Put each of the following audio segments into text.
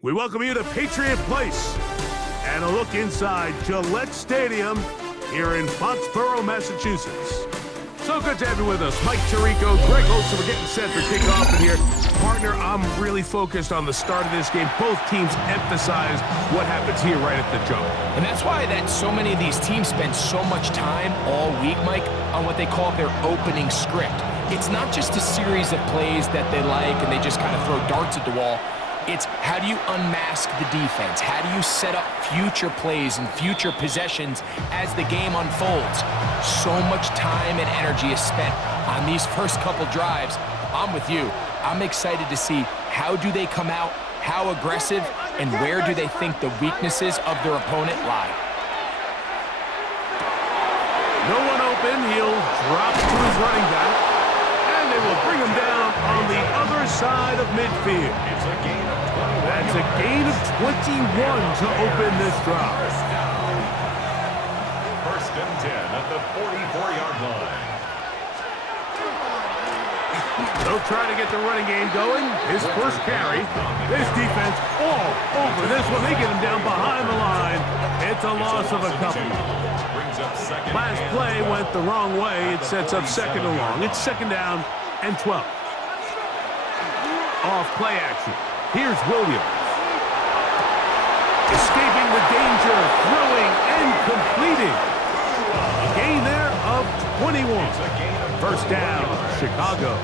We welcome you to Patriot Place and a look inside Gillette Stadium here in Foxborough, Massachusetts. So good to have you with us. Mike Tirico, Greg Olson, we're getting set for kickoff in here. Partner, I'm really focused on the start of this game. Both teams emphasize what happens here right at the jump. And that's why so many of these teams spend so much time all week, Mike, on what they call their opening script. It's not just a series of plays that they like and they just kind of throw darts at the wall. It's how do you unmask the defense? How do you set up future plays and future possessions as the game unfolds? So much time and energy is spent on these first couple drives. I'm with you. I'm excited to see how do they come out, how aggressive, and where do they think the weaknesses of their opponent lie. No one open. He'll drop to his running back, and they will bring him down on the other side of midfield. That's a gain of 21 to open this drive. First and 10 at the 44-yard line. They'll try to get the running game going. His first carry. This defense all over this one. They get him down behind the line. It's a loss of a couple. Last play went the wrong way. It sets up second and long. It's second down and 12. Off play action. Here's Williams. Escaping the danger, throwing and completing. A gain there of 21. First down, Chicago.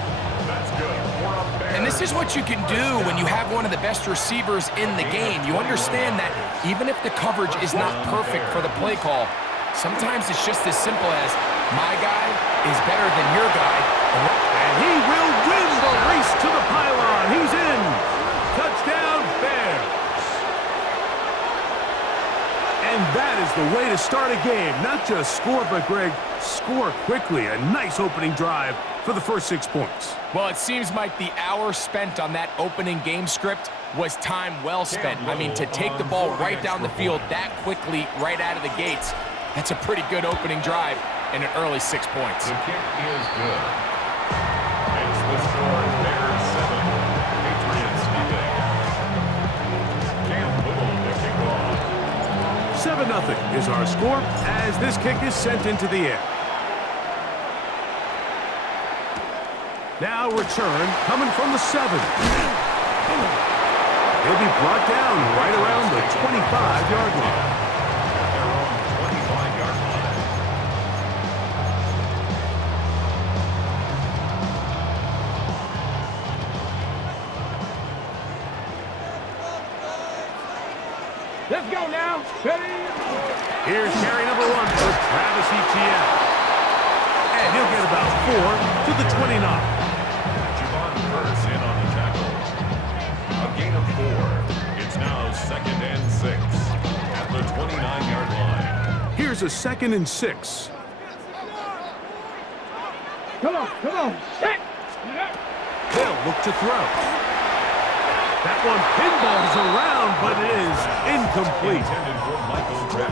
And this is what you can do when you have one of the best receivers in the game. You understand that even if the coverage is not perfect for the play call, sometimes it's just as simple as my guy is better than your guy. And he will win the race to the pylon. He's in. Touchdown, Bears. And that is the way to start a game. Not just score, but, Greg, score quickly. A nice opening drive for the first 6 points. Well, it seems like the hour spent on that opening game script was time well spent. I mean, to take the ball right down the field that quickly right out of the gates, that's a pretty good opening drive and an early 6 points. The kick is good. It's the score, Bears 7, Patriots nothing. Cam Little to kick off. 7-0 is our score as this kick is sent into the air. Now return coming from the 7. He'll be brought down right around the 25-yard line. Their own 25-yard line. Let's go now. Ready? Here's carry number 1 for Travis Etienne. And he'll get about 4 to the 29. In on the tackle. A gain of 4. It's now second and 6 at the 29-yard line. Here's a 2nd and 6. Come on. Set. They'll look to throw. That one pinballs around, but it is incomplete.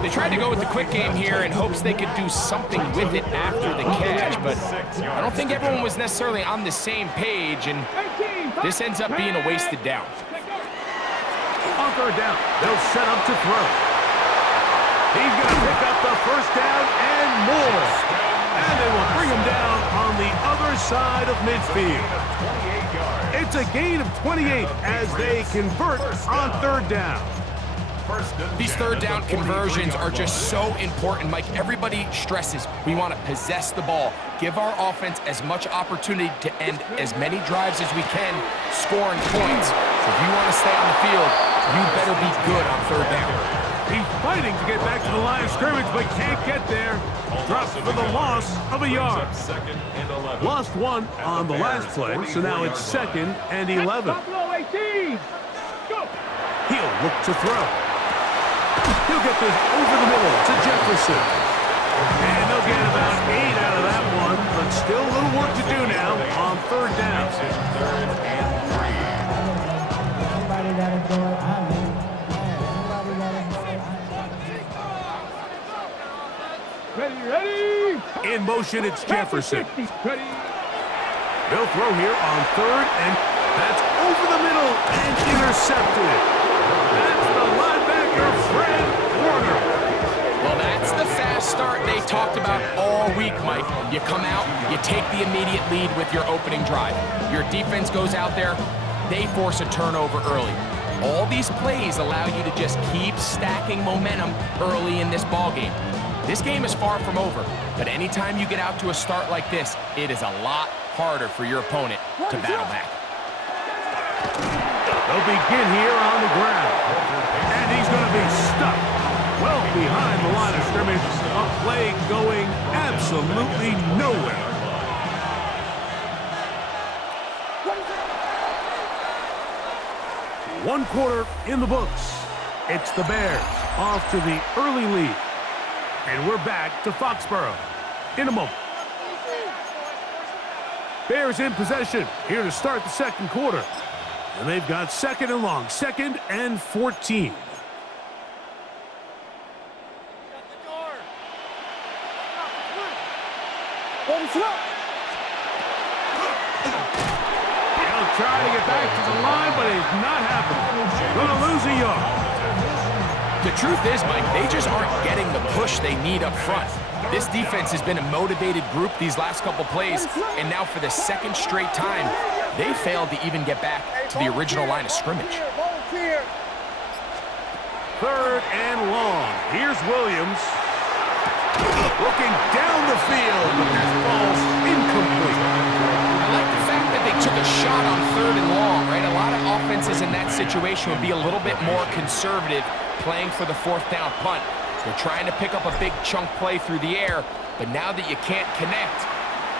They tried to go with the quick game here in hopes they could do something with it after the catch, but I don't think everyone was necessarily on the same page, and this ends up being a wasted down. On third down, they'll set up to throw. He's going to pick up the first down and more. And they will bring him down on the other side of midfield. It's a gain of 28 as they convert on third down. These third down conversions are just so important, Mike. Everybody stresses we want to possess the ball, give our offense as much opportunity to end as many drives as we can, scoring points. So if you want to stay on the field, you better be good on third down. He's fighting to get back to the line of scrimmage, but can't get there. Drops for the loss of a yard. Lost 1 on the last play, so now it's 2nd and 11. He'll look to throw. He'll get this over the middle to Jefferson. And they'll get about 8 out of that one, but still a little work to do now on third down. Ready? In motion, it's Jefferson. Ready? They'll throw here on third, and that's over the middle and intercepted. take the immediate lead with your opening drive. Your defense goes out there, they force a turnover early. All these plays allow you to just keep stacking momentum early in this ball game. This game is far from over, but anytime you get out to a start like this, it is a lot harder for your opponent to battle back. They'll begin here on the ground. And he's going to be stuck well behind the line of scrimmage. A play going absolutely nowhere. One quarter in the books. It's the Bears off to the early lead. And we're back to Foxborough in a moment. Bears in possession here to start the second quarter. And they've got second and long, 2nd and 14. He'll try to get back to the line, but it's not happening. Going to lose a yard. The truth is, Mike, they just aren't getting the push they need up front. This defense has been a motivated group these last couple plays, and now for the second straight time, they failed to even get back to the original line of scrimmage. 3rd and long. Here's Williams. Looking down the field, but that ball's incomplete. I like the fact that they took a shot on 3rd and long, right? A lot of offenses in that situation would be a little bit more conservative playing for the 4th down punt. They're trying to pick up a big chunk play through the air, but now that you can't connect,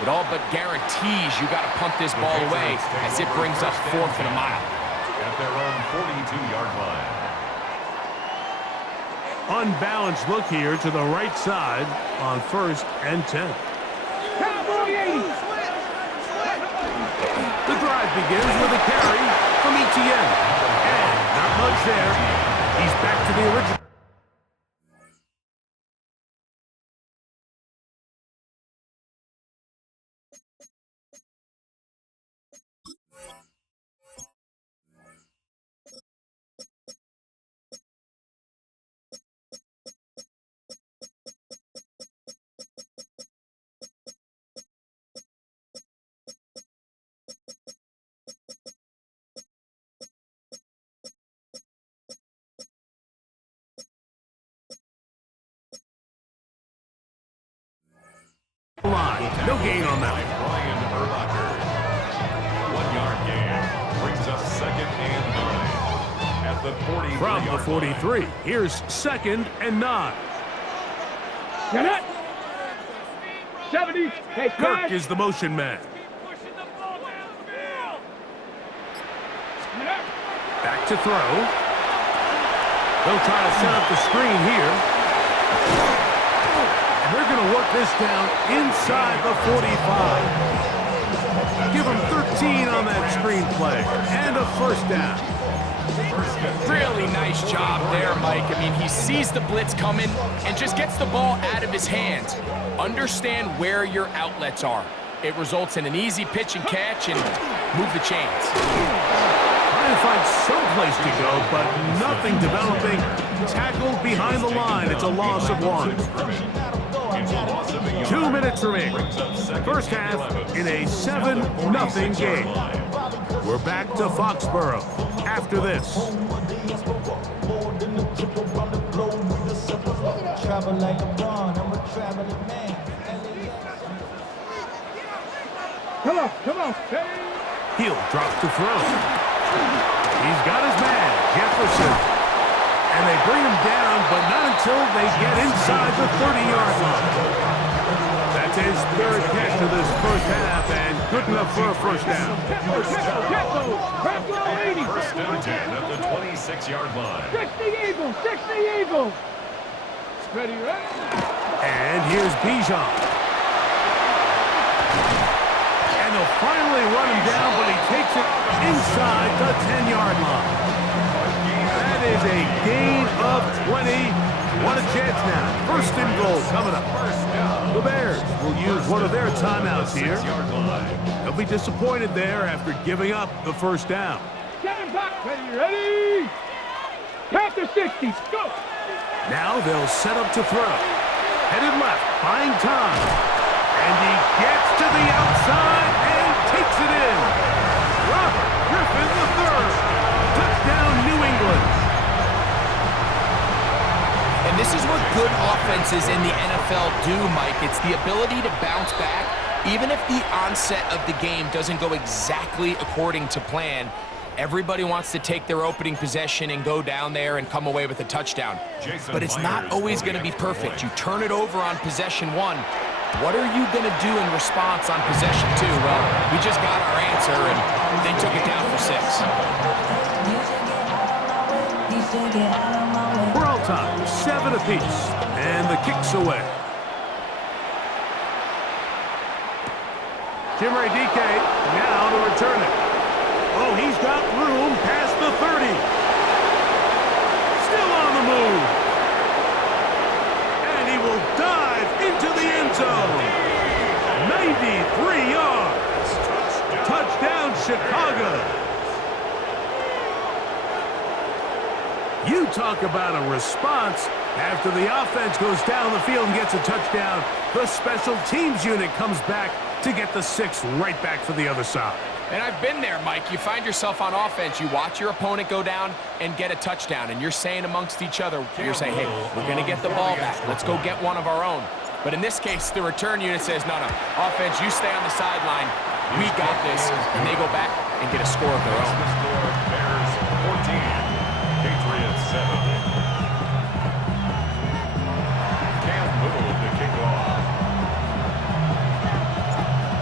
it all but guaretees you got to punt this ball away as it brings up 4th and a mile. At their own 42-yard line. Unbalanced look here to the right side on 1st and 10. The drive begins with a carry from Etienne. And not much there. He's back to the original. Line. No gain on that. Brian Urlacher. 1-yard gain. Brings up 2nd and 9. At the 43. From the 43, here's 2nd and 9. Get it. 70. Hey, Kirk is the motion man. Back to throw. They'll try to set up the screen here. They're going to work this down inside the 45. Give them 13 on that screen play. And a 1st down. Really nice job there, Mike. I mean, he sees the blitz coming and just gets the ball out of his hands. Understand where your outlets are. It results in an easy pitch and catch and move the chains. Trying to find some place to go, but nothing developing. Tackled behind the line. It's a loss of 1. 2 minutes remaining. First half in a 7-0 game. We're back to Foxborough after this. Come on. He'll drop to throw. He's got his man, Jefferson. And they bring him down, but not until they get inside the 30-yard line. That's his 3rd catch of this first half, and good enough for a 1st down. First down at the 26-yard line. 60 Eagle. Ready, right? And here's Bijan. And they'll finally run him down, but he takes it inside the 10-yard line. That is a gain of 20. What a chance now. 1st and goal coming up. The Bears will use one of their timeouts here. They'll be disappointed there after giving up the 1st down. Get him back. Ready. Count to 60. Go. Now they'll set up to throw. Headed left, buying time. And he gets to the outside and takes it in. Robert Griffin III. Touchdown, New England. And this is what good offenses in the NFL do, Mike. It's the ability to bounce back, even if the onset of the game doesn't go exactly according to plan. Everybody wants to take their opening possession and go down there and come away with a touchdown. But it's not always going to be perfect. You turn it over on possession 1. What are you going to do in response on possession 2? Well, we just got our answer, and they took it down for 6. We're all tied, 7 apiece, and the kick's away. Jimmy DK now to return it. Oh, he's got room past the 30. Still on the move. And he will dive into the end zone. 93 yards. Touchdown, Chicago. You talk about a response. After the offense goes down the field and gets a touchdown, the special teams unit comes back to get the 6 right back for the other side. And I've been there, Mike. You find yourself on offense, you watch your opponent go down and get a touchdown, and you're saying amongst each other, you're saying, hey, we're going to get the ball back. Let's go get one of our own. But in this case, the return unit says, no, offense, you stay on the sideline. We got this. And they go back and get a score of their own. Bears 14, Patriots 7.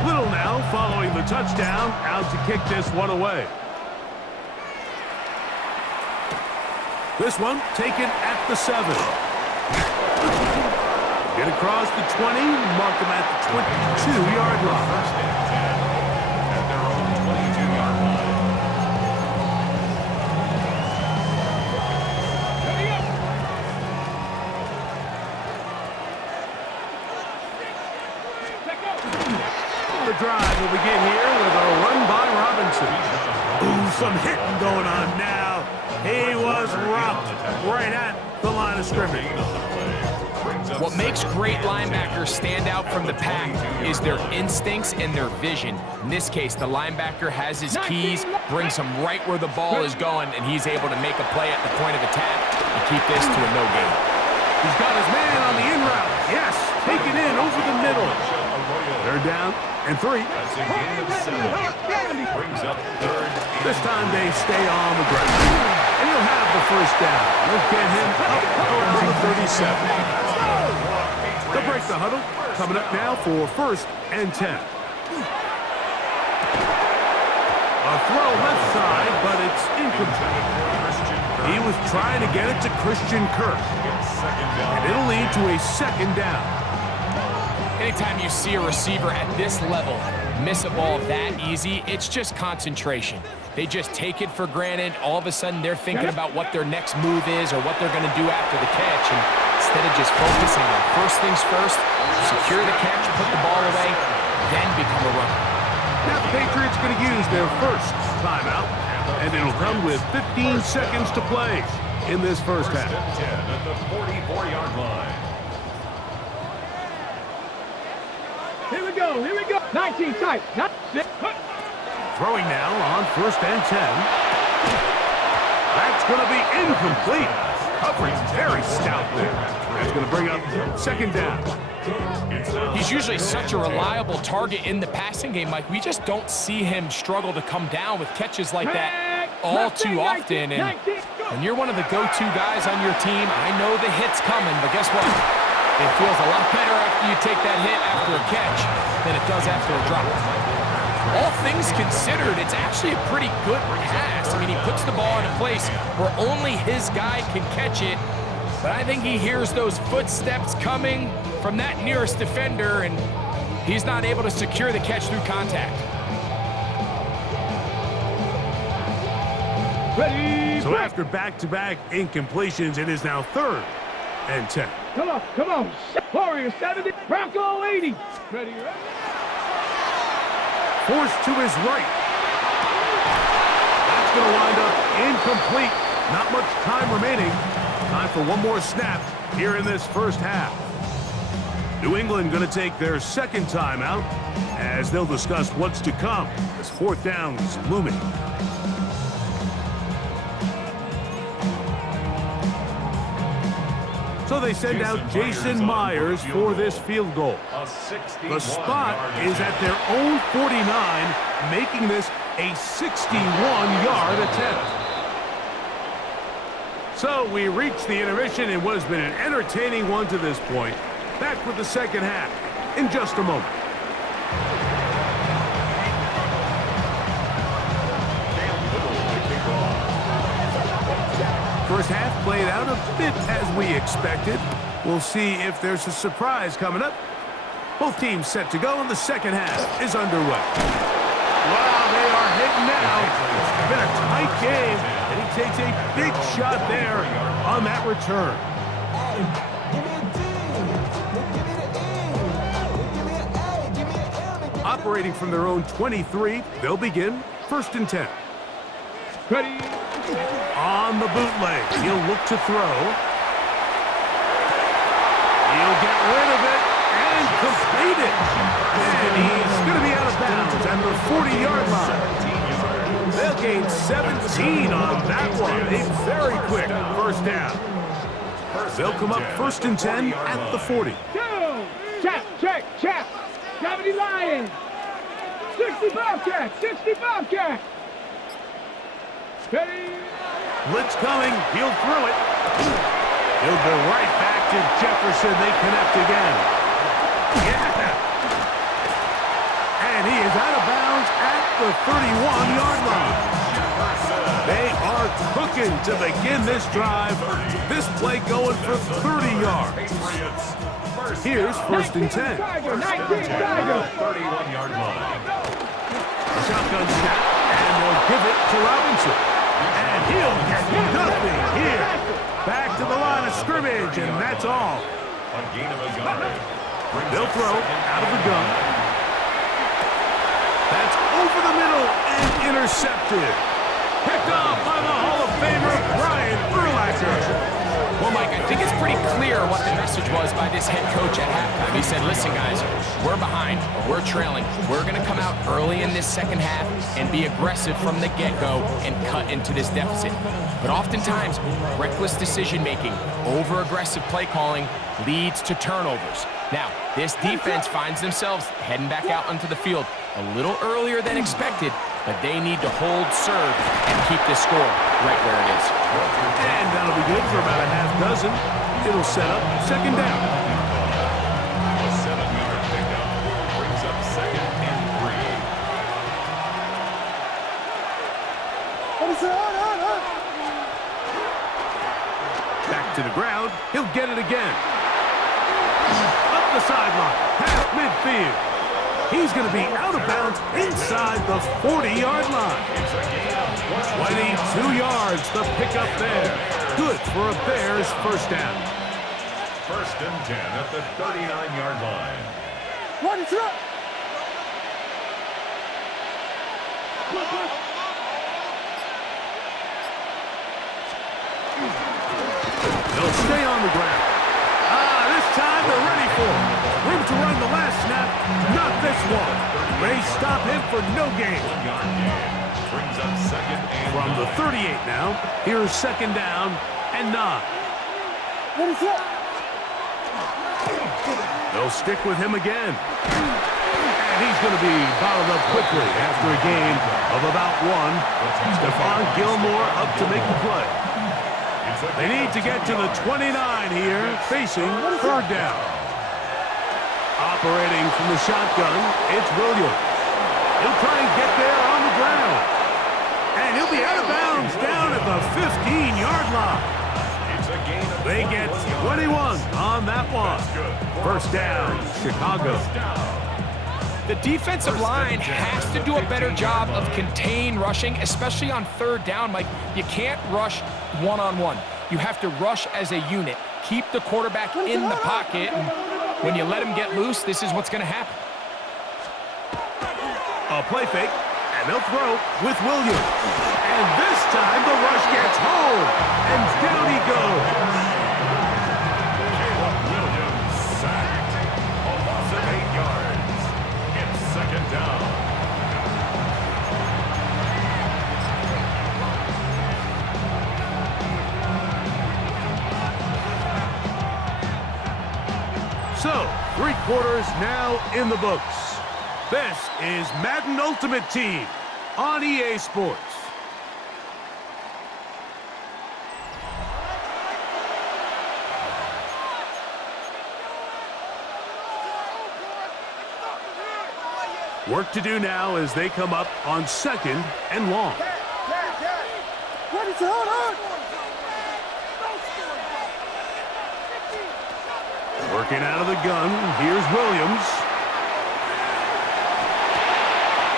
Little now following the touchdown, out to kick this one away. This one taken at the 7. Get across the 20, mark him at the 22-yard line. First and 10 at their own 22-yard line. The drive will begin here with a run by Robinson. Ooh, some hitting going on now. He was rocked right at the line of scrimmage. What makes great linebackers stand out from the pack is their instincts and their vision. In this case, the linebacker has his keys, brings him right where the ball is going, and he's able to make a play at the point of attack and keep this to a no gain. He's got his man on the in route. Yes, take it in over the middle. They're down and 3. That's a gain of 7. Brings up third. This time they stay on the ground. And he'll have the first down. They'll get him up over the 37. They'll break the huddle. Coming up now for first and 10. A throw left side, but it's incomplete. He was trying to get it to Christian Kirk. And it'll lead to a second down. Anytime you see a receiver at this level miss a ball that easy, it's just concentration. They just take it for granted. All of a sudden, they're thinking about what their next move is or what they're going to do after the catch. And instead of just focusing on first things first, secure the catch, put the ball away, then become a runner. Now the Patriots going to use their first timeout, and it'll come with 15 seconds to play in this first half. 10 at the 44-yard line. Here we go, here we go. 19 tight. Throwing now on first and 10. That's going to be incomplete. Coverage very stout there. That's going to bring up second down. He's usually such a reliable target in the passing game, Mike. We just don't see him struggle to come down with catches like that all too often. And when you're one of the go-to guys on your team, I know the hit's coming, but guess what? It feels a lot better after you take that hit after a catch than it does after a drop. All things considered, it's actually a pretty good pass. I mean, he puts the ball in a place where only his guy can catch it, but I think he hears those footsteps coming from that nearest defender, and he's not able to secure the catch through contact. Ready. So after back-to-back incompletions, it is now third and 10. Come on. Warrior 70, Bronco 80. Ready. Forced to his right. That's going to wind up incomplete. Not much time remaining. Time for one more snap here in this first half. New England going to take their second timeout as they'll discuss what's to come as fourth down's looming. So they send out Jason Myers for this field goal. The spot is at their own 49, making this a 61-yard attempt. So we reach the intermission in what has been an entertaining one to this point. Back with the second half in just a moment. First half played out a bit as we expected. We'll see if there's a surprise coming up. Both teams set to go, and the second half is underway. Wow, they are hitting now. It's been a tight game, and he takes a big shot there on that return. Operating from their own 23, they'll begin 1st and 10. Ready. On the bootleg, he'll look to throw. He'll get rid of it and complete it. And he's going to be out of bounds at the 40-yard line. They'll gain 17 on that one. A very quick first down. They'll come up 1st and 10 at the 40. Go. Check. Gravity Lion. 60 Bobcat. 60 Bobcat. Ready. Blitz coming. He'll throw it. He'll go right back to Jefferson. They connect again. Yeah. And he is out of bounds at the 31-yard line. They are cooking to begin this drive. This play going for 30 yards. Here's 1st and 10. 31-yard line. A shotgun snap, and they'll give it to Robinson. And he'll get nothing here. Back to the line of scrimmage, and that's all. A gain of a yard. They'll throw out of the gun. That's over the middle and intercepted. Picked off by the Hall of Famer, Brian Urlacher. Well, Mike, I think it's pretty clear what the message was by this head coach at halftime. He said, listen, guys, we're behind. We're trailing. We're going to come out early in this second half and be aggressive from the get-go and cut into this deficit. But oftentimes, reckless decision-making, over-aggressive play calling leads to turnovers. Now, this defense finds themselves heading back out onto the field a little earlier than expected, but they need to hold serve and keep this score right where it is. And that'll be good for about a half dozen. It'll set up second down. A 7-yard pickup brings up 2nd and 3. Back to the ground. He'll get it again. Up the sideline. Past midfield. He's going to be out of bounds inside the 40-yard line. 22 yards, the pickup there. Good for a Bears first down. 1st and 10 at the 39-yard line. They'll stay on the ground. This time they're ready for it. Room to run the last snap. Not this one. They stop him for no gain. 1-yard gain brings up 2nd and From the 38 now, here's second down and 9. They'll stick with him again. And he's going to be bottled up quickly after a gain of about 1. Stephon Gilmore up to make the play. They need to get to the 29 here, facing third down. Operating from the shotgun, it's Williams. He'll try and get there on the ground. And he'll be out of bounds down at the 15-yard line. They get 21 on that one. First down, Chicago. The defensive line has to do a better job of contain rushing, especially on third down. Mike, you can't rush one-on-one. You have to rush as a unit. Keep the quarterback in the pocket, and when you let him get loose, this is what's going to happen. A play fake, and they'll throw with Williams. And this time the rush gets home, and down he goes. 3 quarters now in the books. This is Madden Ultimate Team on EA Sports. Work to do now as they come up on 2nd and long. Working out of the gun, here's Williams.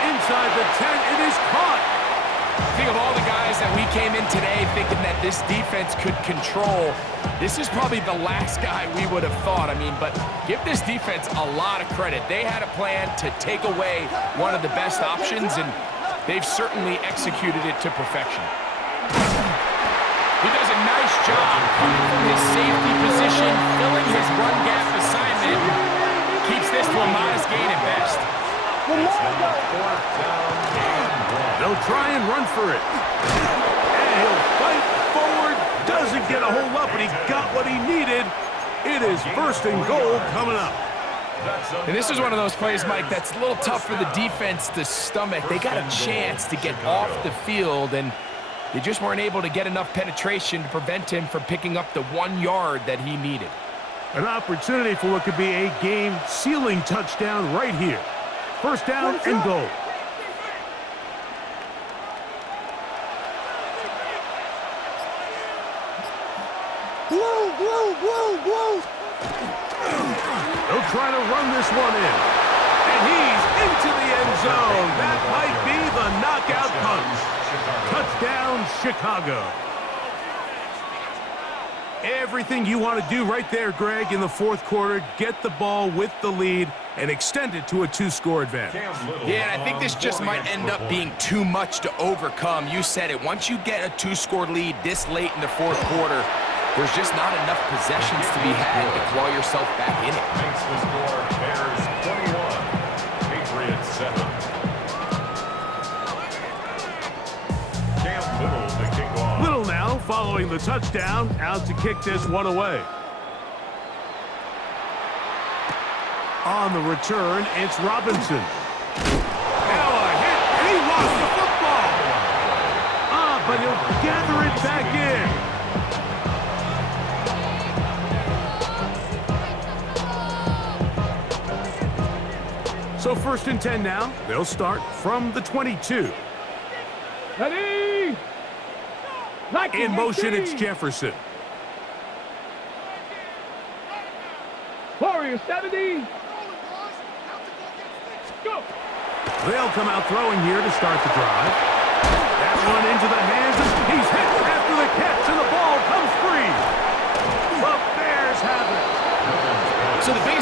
Inside the 10, it is caught. Think of all the guys that we came in today thinking that this defense could control. This is probably the last guy we would have thought. I mean, but give this defense a lot of credit. They had a plan to take away one of the best options, and they've certainly executed it to perfection. He does a nice job coming from his safety position, filling his run gap assignment. Keeps this to a modest gain at best. They'll try and run for it. And he'll fight forward. Doesn't get a whole lot, but he got what he needed. It is 1st and goal coming up. And this is one of those plays, Mike, that's a little tough for the defense to stomach. They got a chance to get off the field, and they just weren't able to get enough penetration to prevent him from picking up the 1 yard that he needed. An opportunity for what could be a game-sealing touchdown right here. 1st down and goal. They'll try to run this one in. And he's into the end zone. That might be the knockout punch. Touchdown, Chicago. Everything you want to do right there, Greg, in the 4th quarter. Get the ball with the lead and extend it to a 2-score advantage. Yeah, and I think this just might end up being too much to overcome. You said it. Once you get a 2-score lead this late in the 4th quarter, there's just not enough possessions to be had to claw yourself back in it. Makes the score Bears 21, Patriots 7. Cam Little to kick off. Little now following the touchdown, out to kick this one away. On the return, it's Robinson. Now a hit, and he lost the football. But he'll gather it back in. So 1st and 10 now. They'll start from the 22. Ready? In motion, it's Jefferson. Warrior 70. Go. They'll come out throwing here to start the drive. That one into the hands of... He's hit after the catch, and the ball comes free. The Bears have it. So the biggest